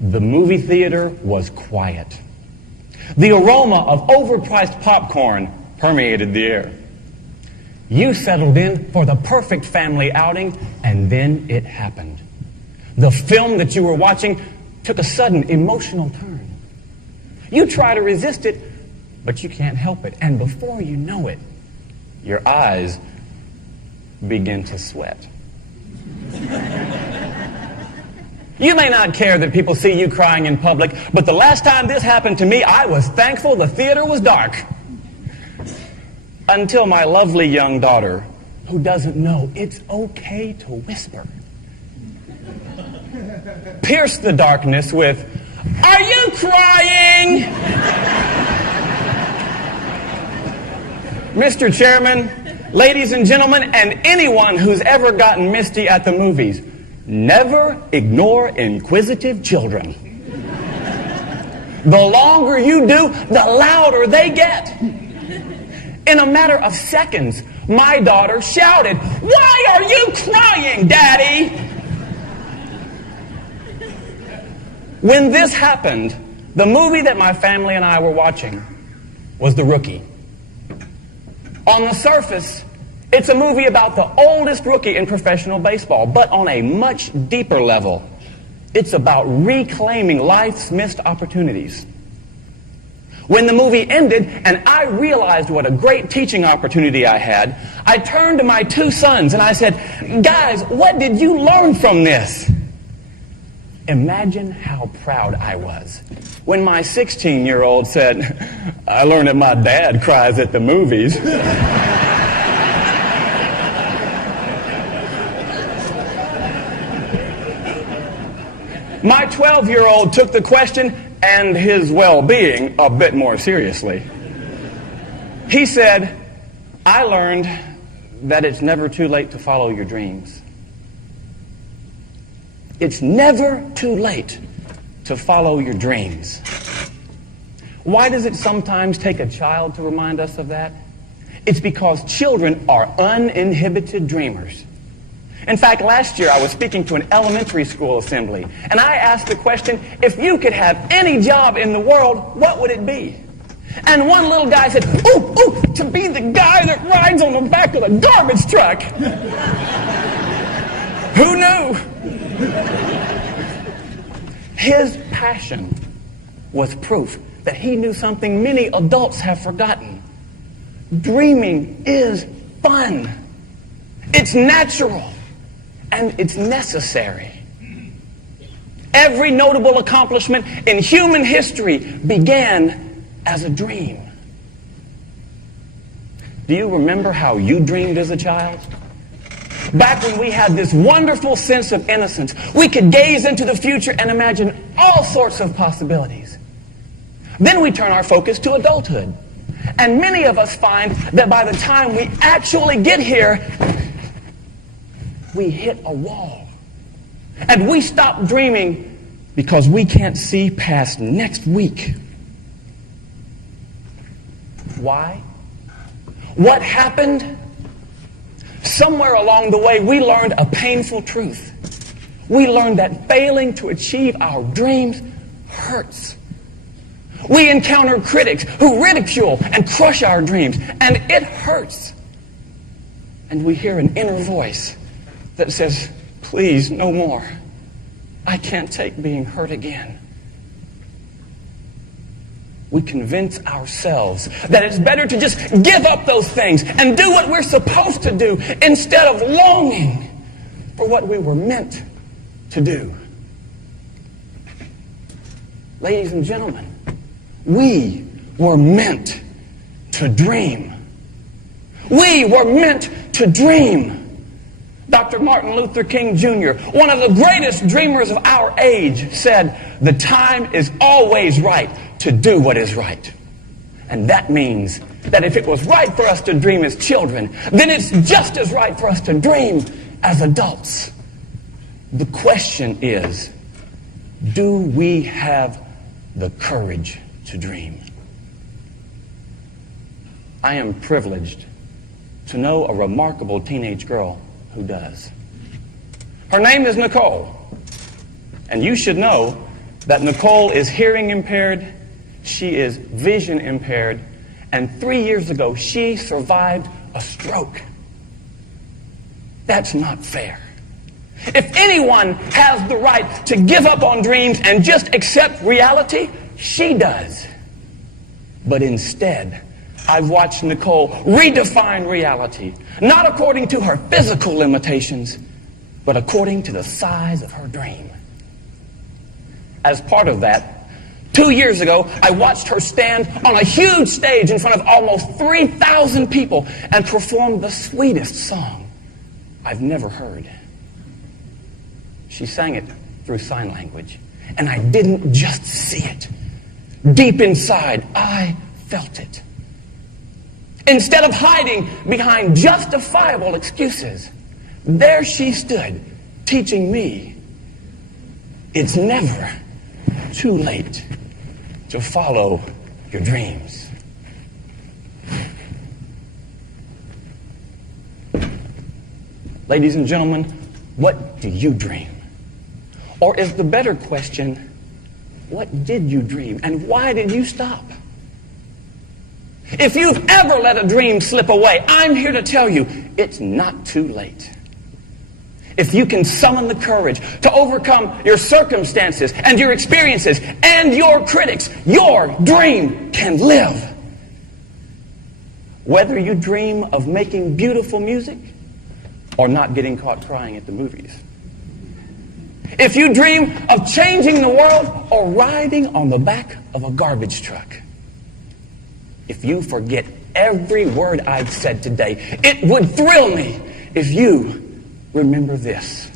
The movie theater was quiet. The aroma of overpriced popcorn permeated the air. You settled in for the perfect family outing, and then it happened. The film that you were watching took a sudden emotional turn. You try to resist it, but you can't help it. And before you know it, your eyes begin to sweat. You may not care that people see you crying in public, but the last time this happened to me, I was thankful the theater was dark. Until my lovely young daughter, who doesn't know it's okay to whisper, pierced the darkness with, "Are you crying?" Mr. Chairman, ladies and gentlemen, and anyone who's ever gotten misty at the movies, never ignore inquisitive children. The longer you do, the louder they get. In a matter of seconds, my daughter shouted, "Why are you crying, Daddy?" When this happened, the movie that my family and I were watching was The Rookie. On the surface, it's a movie about the oldest rookie in professional baseball, but on a much deeper level, it's about reclaiming life's missed opportunities. When the movie ended and I realized what a great teaching opportunity I had, I turned to my two sons and I said, "Guys, what did you learn from this?" Imagine how proud I was when my 16-year-old said, "I learned that my dad cries at the movies." My 12-year-old took the question and his well-being a bit more seriously. He said, "I learned that it's never too late to follow your dreams." It's never too late to follow your dreams. Why does it sometimes take a child to remind us of that? It's because children are uninhibited dreamers. In fact, last year I was speaking to an elementary school assembly, and I asked the question, if you could have any job in the world, what would it be? And one little guy said, ooh, to be the guy that rides on the back of the garbage truck. Who knew? His passion was proof that he knew something many adults have forgotten. Dreaming is fun. It's natural. And it's necessary. Every notable accomplishment in human history began as a dream. Do you remember how you dreamed as a child? Back when we had this wonderful sense of innocence, we could gaze into the future and imagine all sorts of possibilities. Then we turn our focus to adulthood. And many of us find that by the time we actually get here, we hit a wall. And we stop dreaming because we can't see past next week. Why? What happened? Somewhere along the way, we learned a painful truth. We learned that failing to achieve our dreams hurts. We encounter critics who ridicule and crush our dreams, and it hurts. And we hear an inner voice that says, "Please, no more. I can't take being hurt again." We convince ourselves that it's better to just give up those things and do what we're supposed to do instead of longing for what we were meant to do. Ladies and gentlemen, we were meant to dream. We were meant to dream. Dr. Martin Luther King Jr., one of the greatest dreamers of our age, said, "The time is always right to do what is right." And that means that if it was right for us to dream as children, then it's just as right for us to dream as adults. The question is, do we have the courage to dream? I am privileged to know a remarkable teenage girl who does. Her name is Nicole, and you should know that Nicole is hearing impaired, she is vision impaired, and 3 years ago she survived a stroke. That's not fair. If anyone has the right to give up on dreams and just accept reality, she does. But instead, I've watched Nicole redefine reality, not according to her physical limitations, but according to the size of her dream. As part of that, 2 years ago, I watched her stand on a huge stage in front of almost 3,000 people and perform the sweetest song I've never heard. She sang it through sign language, and I didn't just see it. Deep inside, I felt it. Instead of hiding behind justifiable excuses, there she stood, teaching me it's never too late to follow your dreams. Ladies and gentlemen, what do you dream? Or is the better question, what did you dream and why did you stop? If you've ever let a dream slip away, I'm here to tell you it's not too late. If you can summon the courage to overcome your circumstances and your experiences and your critics, your dream can live. Whether you dream of making beautiful music or not getting caught crying at the movies. If you dream of changing the world or riding on the back of a garbage truck. If you forget every word I've said today, it would thrill me if you remember this.